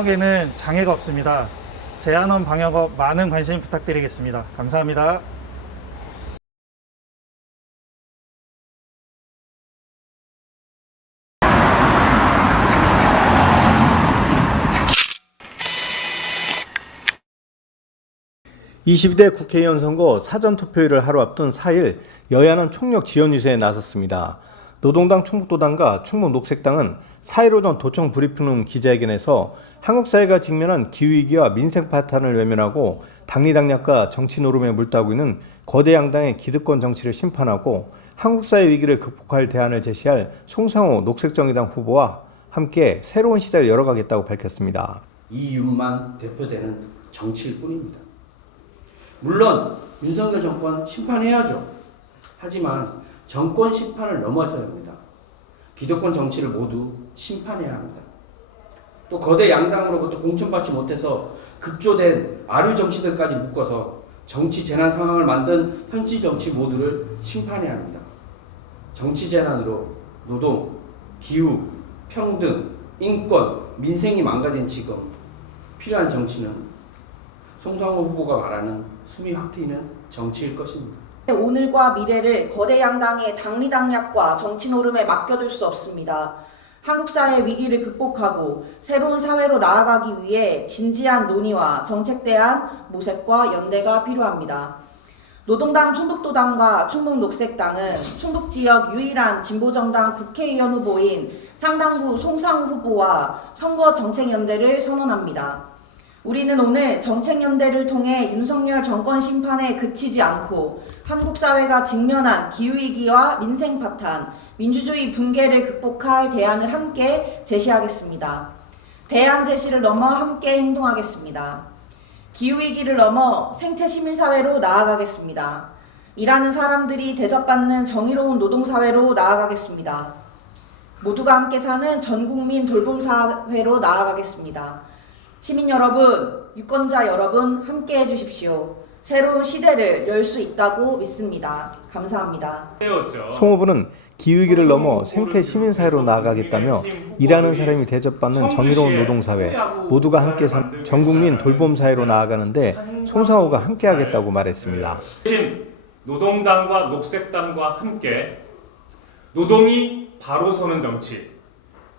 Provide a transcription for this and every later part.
방역에는 장애가 없습니다. 제한원 방역업 많은 관심 부탁드리겠습니다. 감사합니다. (22대) 국회의원 선거 사전투표일을 하루 앞둔 4일 여야는 총력 지원 유세에 나섰습니다. 노동당 충북도당과 충북 녹색당은 4일 오전 도청 브리핑룸 기자회견에서 한국 사회가 직면한 기후위기와 민생 파탄을 외면하고 당리당략과 정치 노름에 물다고 있는 거대 양당의 기득권 정치를 심판하고 한국 사회 위기를 극복할 대안을 제시할 송상호 녹색정의당 후보와 함께 새로운 시대를 열어가겠다고 밝혔습니다. 이윤만 대표되는 정치일 뿐입니다. 물론 윤석열 정권 심판해야죠. 하지만 정권 심판을 넘어서야 합니다. 기득권 정치를 모두 심판해야 합니다. 또 거대 양당으로부터 공천받지 못해서 급조된 아류 정치들까지 묶어서 정치 재난 상황을 만든 현지 정치 모두를 심판해야 합니다. 정치 재난으로 노동, 기후, 평등, 인권, 민생이 망가진 지금 필요한 정치는 송상호 후보가 말하는 숨이 확 트이는 정치일 것입니다. 오늘과 미래를 거대 양당의 당리당략과 정치 노름에 맡겨둘 수 없습니다. 한국 사회 위기를 극복하고 새로운 사회로 나아가기 위해 진지한 논의와 정책 대안 모색과 연대가 필요합니다. 노동당 충북도당과 충북녹색당은 충북 지역 유일한 진보정당 국회의원 후보인 상당구 송상우 후보와 선거 정책연대를 선언합니다. 우리는 오늘 정책연대를 통해 윤석열 정권 심판에 그치지 않고 한국 사회가 직면한 기후위기와 민생 파탄, 민주주의 붕괴를 극복할 대안을 함께 제시하겠습니다. 대안 제시를 넘어 함께 행동하겠습니다. 기후위기를 넘어 생태 시민사회로 나아가겠습니다. 일하는 사람들이 대접받는 정의로운 노동사회로 나아가겠습니다. 모두가 함께 사는 전국민 돌봄사회로 나아가겠습니다. 시민 여러분, 유권자 여러분 함께 해주십시오. 새로운 시대를 열 수 있다고 믿습니다. 감사합니다. 송 후보는 기후위기를 넘어 생태 시민사회로 나아가겠다며 일하는 사람이 대접받는 정의로운 노동사회, 모두가 함께 산 전국민 돌봄사회로 나아가는데 송상호가 함께하겠다고 말했습니다. 대신 노동당과 녹색당과 함께 노동이 바로 서는 정치,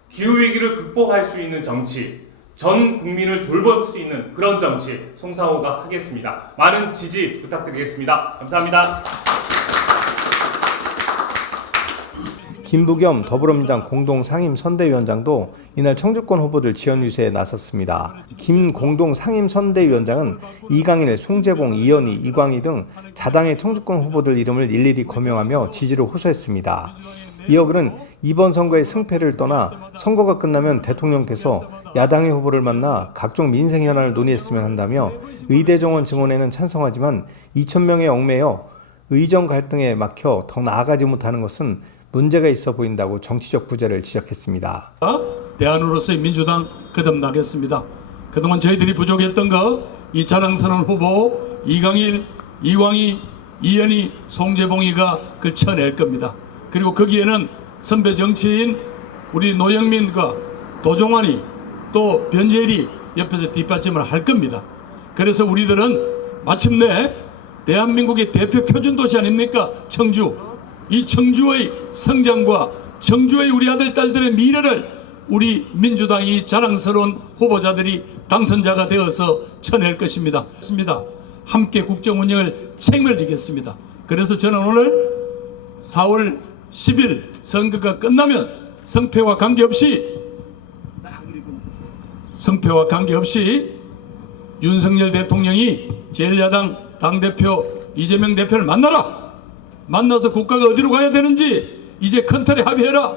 기후위기를 극복할 수 있는 정치, 전 국민을 돌볼 수 있는 그런 정치 송상호가 하겠습니다. 많은 지지 부탁드리겠습니다. 감사합니다. 김부겸 더불어민주당 공동 상임 선대위원장도 이날 청주권 후보들 지원 유세에 나섰습니다. 김 공동 상임 선대위원장은 이강일, 송재봉, 이현희, 이광희 등 자당의 청주권 후보들 이름을 일일이 거명하며 지지를 호소했습니다. 이어 그는 이번 선거의 승패를 떠나 선거가 끝나면 대통령께서 야당의 후보를 만나 각종 민생 현안을 논의했으면 한다며 의대 정원 증원에는 찬성하지만 2천 명에 얽매여 의정 갈등에 막혀 더 나아가지 못하는 것은 문제가 있어 보인다고 정치적 부재를 지적했습니다. 대안으로서의 민주당 거듭나겠습니다. 그동안 저희들이 부족했던 거이 자랑스러운 후보 이강일, 이광희, 이현희, 송재봉이가 그걸 쳐낼 겁니다. 그리고 거기에는 선배 정치인 우리 노영민과 도종환이 또 변재일이 옆에서 뒷받침을 할 겁니다. 그래서 우리들은 마침내 대한민국의 대표 표준 도시 아닙니까? 청주. 이 청주의 성장과 청주의 우리 아들 딸들의 미래를 우리 민주당이 자랑스러운 후보자들이 당선자가 되어서 쳐낼 것입니다. 함께 국정 운영을 책임을 지겠습니다. 그래서 저는 오늘 4월 10일 선거가 끝나면 성패와 관계없이 성패와 관계없이 윤석열 대통령이 제1야당 당대표 이재명 대표를 만나라. 만나서 국가가 어디로 가야 되는지 이제 큰 틀에 합의해라.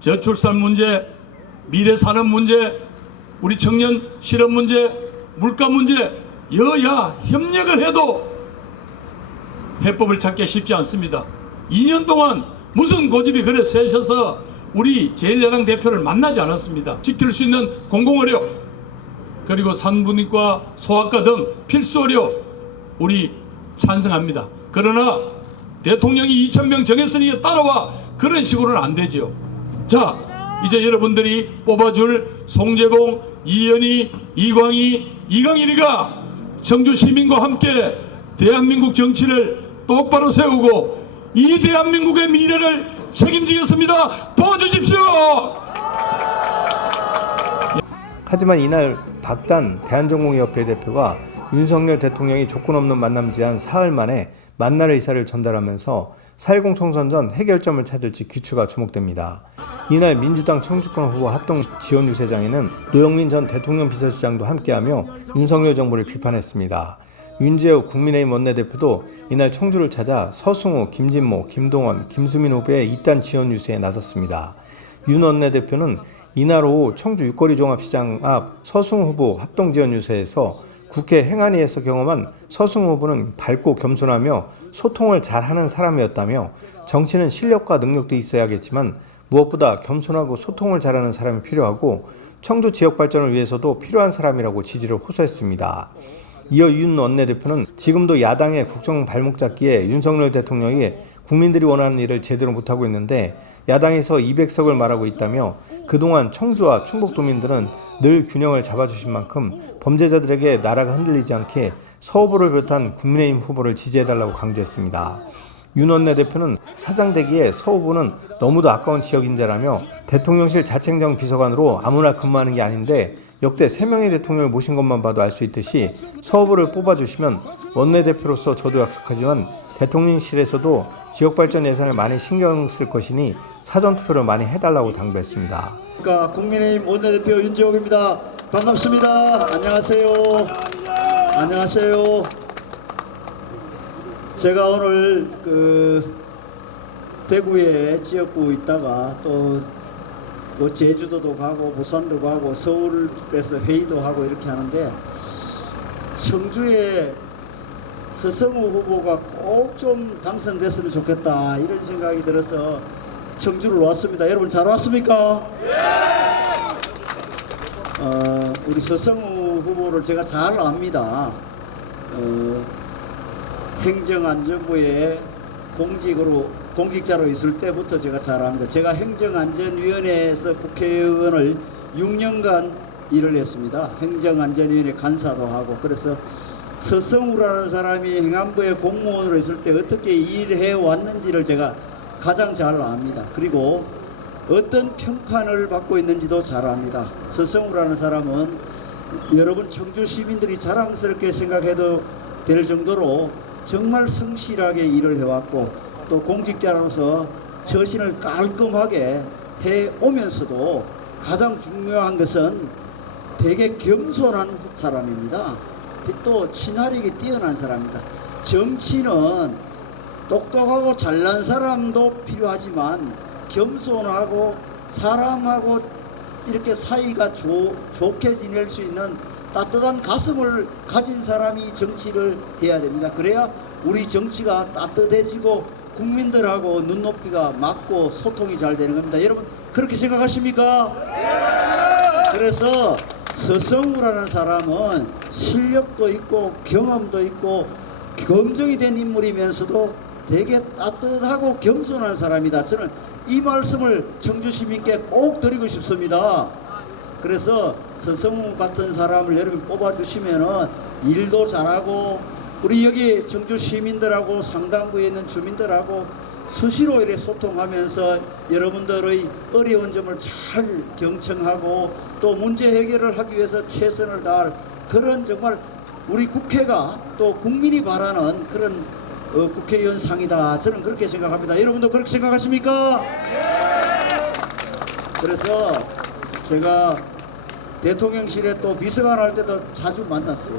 저출산 문제, 미래 산업 문제, 우리 청년 실업 문제, 물가 문제 여야 협력을 해도 해법을 찾기 쉽지 않습니다. 2년 동안 무슨 고집이 그래 세셔서 우리 제1야당 대표를 만나지 않았습니다. 지킬 수 있는 공공의료 그리고 산부인과 소아과 등 필수 의료 우리 찬성합니다. 그러나 대통령이 2천 명 정했으니 따라와 그런 식으로는 안 되죠. 자 이제 여러분들이 뽑아줄 송재봉, 이현희, 이광희, 이강인이가 청주 시민과 함께 대한민국 정치를 똑바로 세우고 이 대한민국의 미래를 책임지겠습니다. 도와주십시오. 하지만 이날 박단 대한전공의협회 대표가 윤석열 대통령이 조건 없는 만남 지한 사흘 만에 만날 의사를 전달하면서 4.10 총선 전 해결점을 찾을지 귀추가 주목됩니다. 이날 민주당 청주권 후보 합동 지원 유세장에는 노영민 전 대통령 비서실장도 함께하며 윤석열 정부를 비판했습니다. 윤재호 국민의힘 원내대표도 이날 청주를 찾아 서승우, 김진모, 김동원, 김수민 후보의 이단 지원 유세에 나섰습니다. 윤 원내대표는 이날 오후 청주 육거리 종합시장 앞 서승우 후보 합동 지원 유세에서 국회 행안위에서 경험한 서승우 후보는 밝고 겸손하며 소통을 잘하는 사람이었다며 정치는 실력과 능력도 있어야겠지만 무엇보다 겸손하고 소통을 잘하는 사람이 필요하고 청주 지역 발전을 위해서도 필요한 사람이라고 지지를 호소했습니다. 이어 윤 원내대표는 지금도 야당의 국정 발목 잡기에 윤석열 대통령이 국민들이 원하는 일을 제대로 못하고 있는데 야당에서 200석을 말하고 있다며 그동안 청주와 충북도민들은 늘 균형을 잡아주신 만큼 범죄자들에게 나라가 흔들리지 않게 서후보를 비롯한 국민의힘 후보를 지지해달라고 강조했습니다. 윤 원내대표는 사장되기에 서후보는 너무도 아까운 지역 인재라며 대통령실 자책령 비서관으로 아무나 근무하는 게 아닌데 역대 3명의 대통령을 모신 것만 봐도 알 수 있듯이 서후보를 뽑아주시면 원내대표로서 저도 약속하지만 대통령실에서도 지역발전 예산을 많이 신경 쓸 것이니 사전투표를 많이 해달라고 당부했습니다. 그러니까 국민의힘 원내대표 윤재옥입니다. 반갑습니다. 안녕하세요. 안녕하세요. 제가 오늘 그 대구에 지역구 있다가 또 뭐 제주도도 가고 부산도 가고 서울에서 회의도 하고 이렇게 하는데 청주에 서성우 후보가 꼭 좀 당선됐으면 좋겠다 이런 생각이 들어서 청주를 왔습니다. 여러분 잘 왔습니까? 어, 우리 서성우 후보를 제가 잘 압니다. 어, 행정안전부에 공직으로 공직자로 있을 때부터 제가 잘 압니다. 제가 행정안전위원회에서 국회의원을 6년간 일을 했습니다. 행정안전위원회 간사도 하고 그래서 서성우라는 사람이 행안부의 공무원으로 있을 때 어떻게 일해 왔는지를 제가 가장 잘 압니다. 그리고 어떤 평판을 받고 있는지도 잘 압니다. 서성우라는 사람은 여러분 청주 시민들이 자랑스럽게 생각해도 될 정도로 정말 성실하게 일을 해왔고 또 공직자로서 처신을 깔끔하게 해오면서도 가장 중요한 것은 되게 겸손한 사람입니다. 또 친화력이 뛰어난 사람입니다. 정치는 똑똑하고 잘난 사람도 필요하지만 겸손하고 사람하고 이렇게 사이가 좋, 좋게 지낼 수 있는 따뜻한 가슴을 가진 사람이 정치를 해야 됩니다. 그래야 우리 정치가 따뜻해지고 국민들하고 눈높이가 맞고 소통이 잘 되는 겁니다. 여러분 그렇게 생각하십니까? 그래서 서성우라는 사람은 실력도 있고 경험도 있고 검증이 된 인물이면서도 되게 따뜻하고 겸손한 사람이다. 저는 이 말씀을 청주 시민께 꼭 드리고 싶습니다. 그래서 서성우 같은 사람을 여러분 뽑아주시면은 일도 잘하고 우리 여기 청주 시민들하고 상당부에 있는 주민들하고 수시로 이렇게 소통하면서 여러분들의 어려운 점을 잘 경청하고 또 문제 해결을 하기 위해서 최선을 다할 그런 정말 우리 국회가 또 국민이 바라는 그런 어, 국회의원 상이다. 저는 그렇게 생각합니다. 여러분도 그렇게 생각하십니까? 그래서 제가 대통령실에 또 비서관 할 때도 자주 만났어요.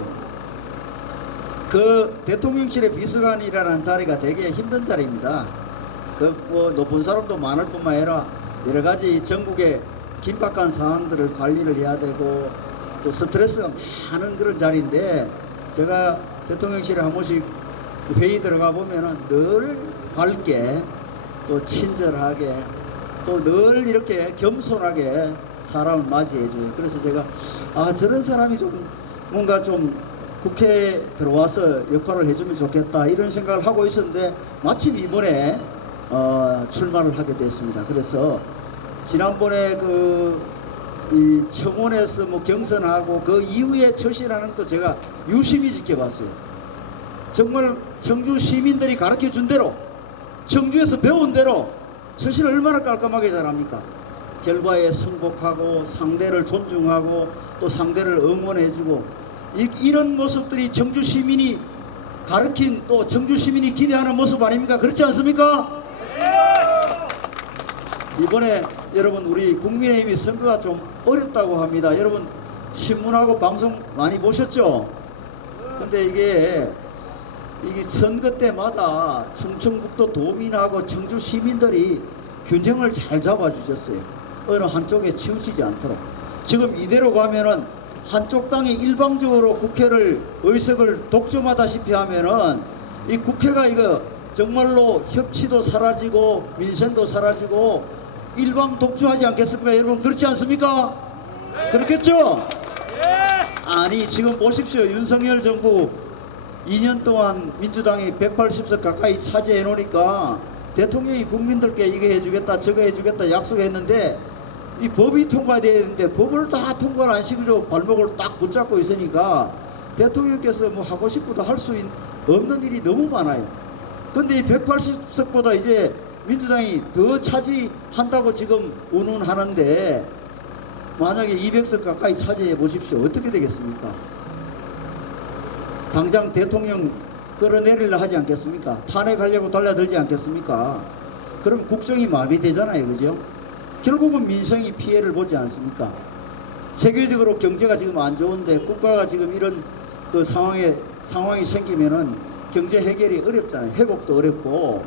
그 대통령실의 비서관이라는 자리가 되게 힘든 자리입니다. 그 뭐 높은 사람도 많을 뿐만 아니라 여러 가지 전국의 긴박한 상황들을 관리를 해야 되고 또 스트레스가 많은 그런 자리인데 제가 대통령실에 한 번씩 회의 들어가 보면은 늘 밝게 또 친절하게 또 늘 이렇게 겸손하게 사람을 맞이해줘요. 그래서 제가 아 저런 사람이 좀 뭔가 좀 국회에 들어와서 역할을 해주면 좋겠다 이런 생각을 하고 있었는데 마침 이번에 어, 출마를 하게 됐습니다. 그래서 지난번에 그 이 청원에서 뭐 경선하고 그 이후에 처신하는 것도 제가 유심히 지켜봤어요. 정말 청주 시민들이 가르쳐 준 대로 청주에서 배운 대로 처신을 얼마나 깔끔하게 잘합니까? 결과에 승복하고 상대를 존중하고 또 상대를 응원해주고 이, 이런 모습들이 청주 시민이 가르친 또 청주 시민이 기대하는 모습 아닙니까? 그렇지 않습니까? 이번에 여러분 우리 국민의힘이 선거가 좀 어렵다고 합니다. 여러분 신문하고 방송 많이 보셨죠? 근데 이게 이게 선거 때마다 충청북도 도민하고 청주 시민들이 균형을 잘 잡아주셨어요. 어느 한쪽에 치우치지 않도록. 지금 이대로 가면은 한쪽 당이 일방적으로 국회를 의석을 독점하다시피 하면은 이 국회가 이거 정말로 협치도 사라지고 민생도 사라지고 일방 독주하지 않겠습니까? 여러분 그렇지 않습니까? 그렇겠죠? 아니 지금 보십시오 윤석열 정부 2년 동안 민주당이 180석 가까이 차지해 놓으니까 대통령이 국민들께 이거 해주겠다 저거 해주겠다 약속했는데 이 법이 통과돼야 되는데 법을 다 통과를 안 시키고 발목을 딱 붙잡고 있으니까 대통령께서 뭐 하고 싶어도 할 수 없는 일이 너무 많아요. 근데 이 180석보다 이제 민주당이 더 차지한다고 지금 운운하는데 만약에 200석 가까이 차지해 보십시오. 어떻게 되겠습니까? 당장 대통령 끌어내리려 하지 않겠습니까? 탄핵하려고 달려들지 않겠습니까? 그럼 국정이 마비되잖아요. 그죠? 결국은 민생이 피해를 보지 않습니까? 세계적으로 경제가 지금 안 좋은데 국가가 지금 이런 그 상황에 상황이 생기면은 경제 해결이 어렵잖아요. 회복도 어렵고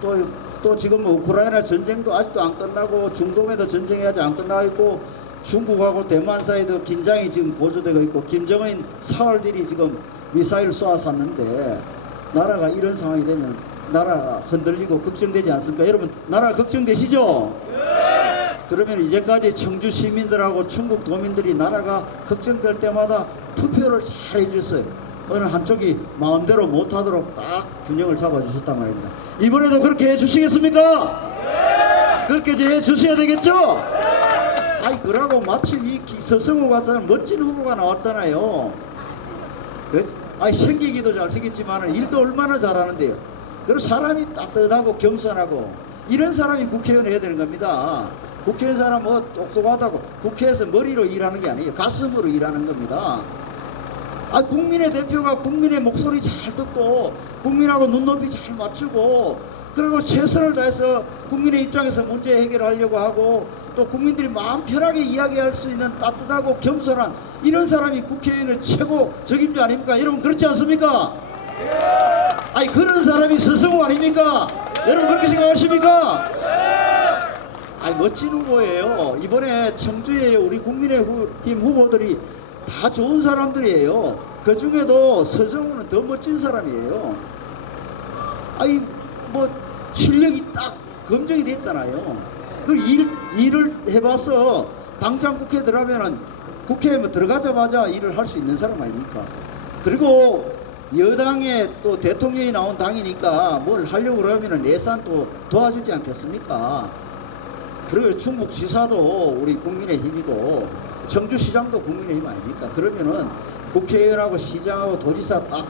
또, 또 지금 뭐 우크라이나 전쟁도 아직도 안 끝나고 중동에도 전쟁이 아직 안 끝나고 있고 중국하고 대만 사이도 긴장이 지금 고조되고 있고 김정은 사월들이 지금 미사일 쏘아 쐈는데 나라가 이런 상황이 되면 나라 흔들리고 걱정되지 않습니까? 여러분 나라 걱정되시죠? 그러면 이제까지 청주 시민들하고 충북 도민들이 나라가 걱정될 때마다 투표를 잘 해줬어요. 어느 한쪽이 마음대로 못하도록 딱 균형을 잡아주셨단 말입니다. 이번에도 그렇게 해주시겠습니까? 그렇게 이제 해주셔야 되겠죠? 아이 그러고 마침 이 기- 서성호 같은 멋진 후보가 나왔잖아요. 그, 아이 생기기도 잘생겼지만 일도 얼마나 잘하는데요. 그리고 사람이 따뜻하고 겸손하고 이런 사람이 국회의원 해야 되는 겁니다. 국회의원 사람 뭐 똑똑하다고 국회에서 머리로 일하는 게 아니에요. 가슴으로 일하는 겁니다. 아 국민의 대표가 국민의 목소리 잘 듣고 국민하고 눈높이 잘 맞추고 그리고 최선을 다해서 국민의 입장에서 문제 해결하려고 하고 또 국민들이 마음 편하게 이야기할 수 있는 따뜻하고 겸손한 이런 사람이 국회의원의 최고 적임자 아닙니까? 여러분 그렇지 않습니까? 아니 그런 사람이 스승우 아닙니까? 여러분 그렇게 생각하십니까? 아니 멋진 후보예요. 이번에 청주에 우리 국민의힘 후보들이 다 좋은 사람들이에요. 그 중에도 서정우는 더 멋진 사람이에요. 아니 뭐 실력이 딱 검증이 됐잖아요. 그 일, 일을 해봐서 당장 국회 들어가면은 국회에 뭐 들어가자마자 일을 할 수 있는 사람 아닙니까? 그리고 여당에 또 대통령이 나온 당이니까 뭘 하려고 그러면은 예산 또 도와주지 않겠습니까? 그리고 충북 지사도 우리 국민의 힘이고 청주시장도 국민의 힘 아닙니까? 그러면은 국회의원하고 시장하고 도지사 딱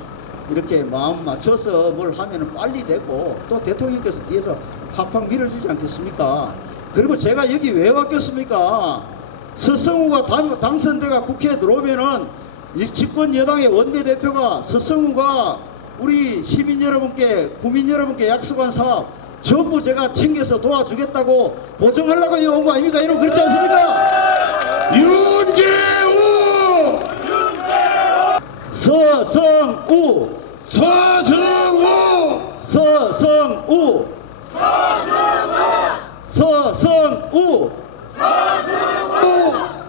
이렇게 마음 맞춰서 뭘 하면은 빨리 되고 또 대통령께서 뒤에서 팍팍 밀어주지 않겠습니까? 그리고 제가 여기 왜 왔겠습니까? 서성우가 당, 당선돼가 국회에 들어오면은 이 집권 여당의 원내대표가 서성우가 우리 시민 여러분께 국민 여러분께 약속한 사업 전부 제가 챙겨서 도와주겠다고 보증하려고 온거 아닙니까? 여러분 그렇지 않습니까? 윤재우 서성우. 서승우. 서성우. 서성우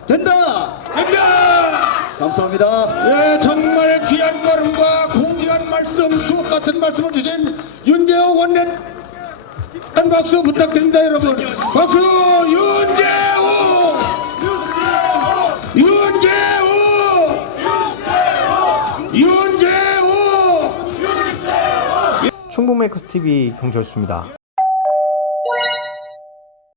된다. 된다! 감사합니다. 예 정말 귀한 걸음과 공귀한 말씀 주옥 같은 말씀을 주신 윤재우 원내 한 박수 부탁드립니다 여러분. 박수 윤재우 윤재우 윤재우 충북메이커스 TV 경철수입니다.